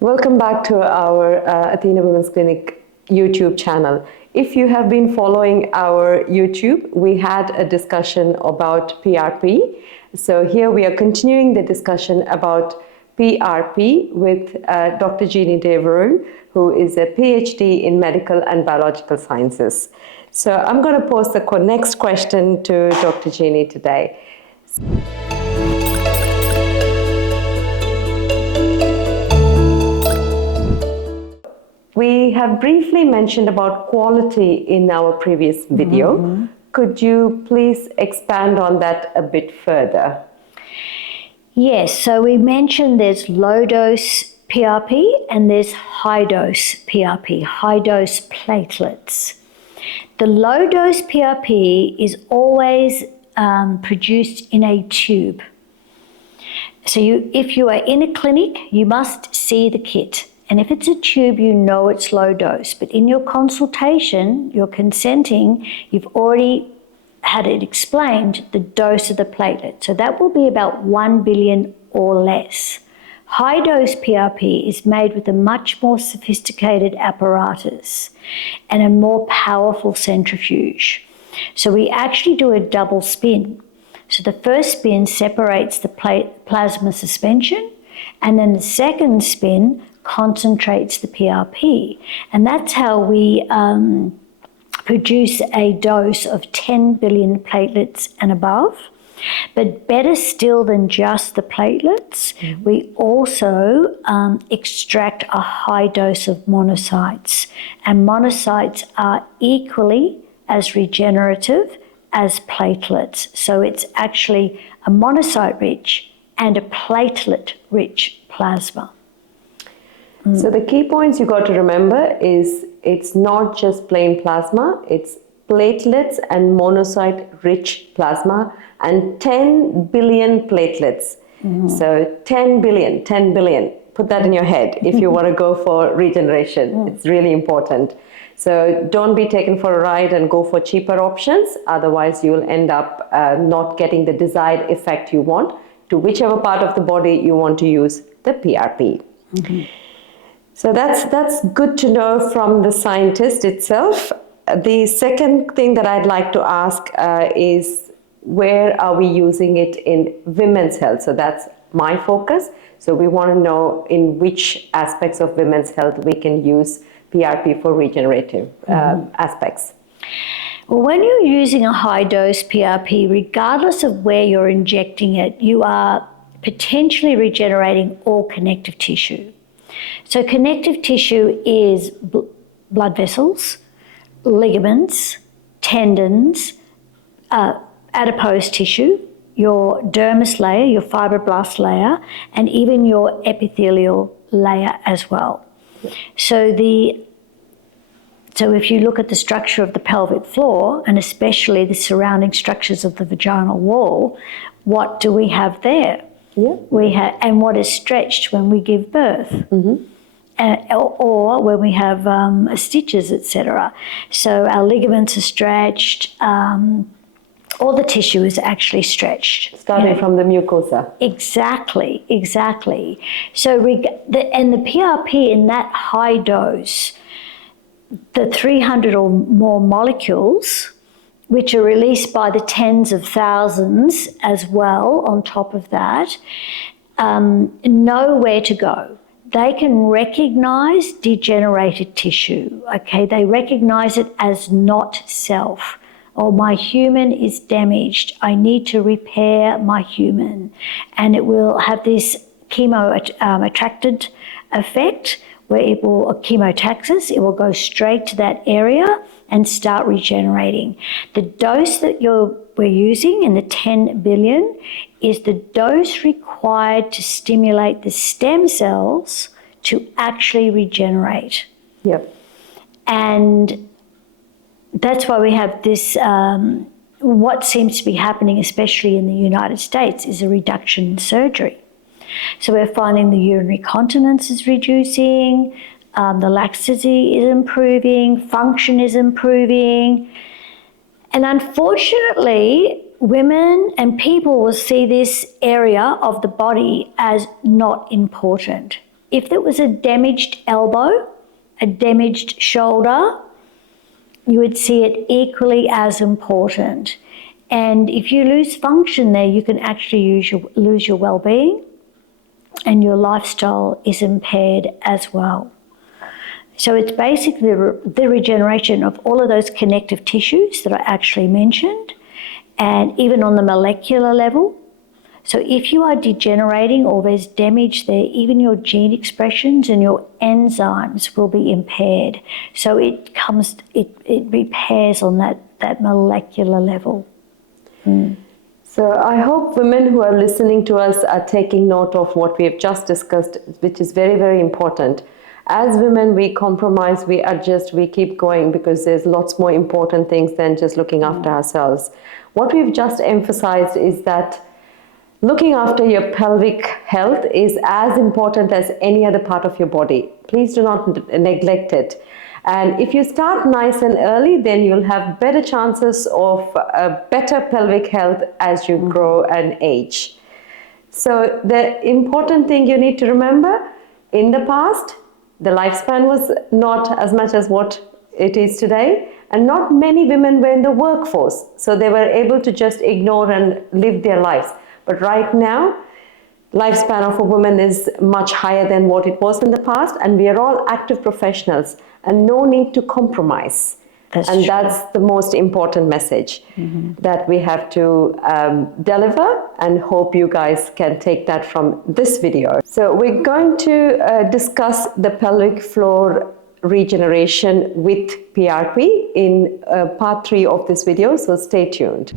Welcome back to our Athena Women's Clinic YouTube channel. If you have been following our YouTube, we had a discussion about PRP. So here we are continuing the discussion about PRP with Dr. Jeannie Devereaux, who is a PhD in medical and biological sciences. So I'm going to pose the next question to Dr. Jeannie today. We have briefly mentioned about quality in our previous video. Mm-hmm. Could you please expand on that a bit further? Yes, so we mentioned there's low dose PRP and there's high dose PRP, high dose platelets. The low dose PRP is always produced in a tube. So if you are in a clinic, you must see the kit. And if it's a tube, you know it's low dose. But in your consultation, you're consenting, you've already had it explained, the dose of the platelet. So that will be about 1 billion or less. High dose PRP is made with a much more sophisticated apparatus and a more powerful centrifuge. So we actually do a double spin. So the first spin separates the plasma suspension, and then the second spin concentrates the PRP. And that's how we produce a dose of 10 billion platelets and above. But better still than just the platelets, we also extract a high dose of monocytes. And monocytes are equally as regenerative as platelets. So it's actually a monocyte-rich and a platelet-rich plasma. So the key points you got to remember is it's not just plain plasma, it's platelets and monocyte-rich plasma and 10 billion platelets. Mm-hmm. So 10 billion. Put that in your head if you want to go for regeneration. It's really important. So don't be taken for a ride and go for cheaper options. Otherwise, you'll end up not getting the desired effect you want to whichever part of the body you want to use the PRP. Mm-hmm. So that's good to know from the scientist itself. The second thing that I'd like to ask is where are we using it in women's health? So that's my focus. So we want to know in which aspects of women's health we can use PRP for regenerative aspects. Well, when you're using a high dose PRP, regardless of where you're injecting it, you are potentially regenerating all connective tissue. So connective tissue is blood vessels, ligaments, tendons, adipose tissue, your dermis layer, your fibroblast layer, and even your epithelial layer as well. So if you look at the structure of the pelvic floor, and especially the surrounding structures of the vaginal wall, what do we have there? Yeah. We have, and what is stretched when we give birth, or when we have stitches, etc. So our ligaments are stretched. All the tissue is actually stretched, starting from the mucosa. Exactly. So and the PRP in that high dose, the 300 or more molecules, which are released by the tens of thousands as well on top of that, know where to go. They can recognize degenerated tissue, okay? They recognize it as not self. Oh, my human is damaged. I need to repair my human. And it will have this chemo-attracted effect where it will, chemotaxis, it will go straight to that area and start regenerating. The dose that we're using in the 10 billion is the dose required to stimulate the stem cells to actually regenerate. Yep. And that's why we have this, what seems to be happening, especially in the United States, is a reduction in surgery. So we're finding the urinary continence is reducing, the laxity is improving, function is improving. And unfortunately, women and people will see this area of the body as not important. If there was a damaged elbow, a damaged shoulder, you would see it equally as important. And if you lose function there, you can actually lose your well-being, and your lifestyle is impaired as well. So it's basically the regeneration of all of those connective tissues that I actually mentioned, and even on the molecular level. So if you are degenerating or there's damage there, even your gene expressions and your enzymes will be impaired. So it repairs on that molecular level. So I hope women who are listening to us are taking note of what we have just discussed, which is very, very important. As women, we compromise, we adjust, we keep going, because there's lots more important things than just looking after ourselves. What we've just emphasized is that looking after your pelvic health is as important as any other part of your body. Please do not neglect it. And if you start nice and early, then you'll have better chances of a better pelvic health as you grow and age. So the important thing you need to remember, in the past, the lifespan was not as much as what it is today, and not many women were in the workforce, so they were able to just ignore and live their lives. But right now, lifespan of a woman is much higher than what it was in the past, and we are all active professionals, and no need to compromise. That's the most important message that we have to deliver, and hope you guys can take that from this video. So we're going to discuss the pelvic floor regeneration with PRP in part 3 of this video, so stay tuned.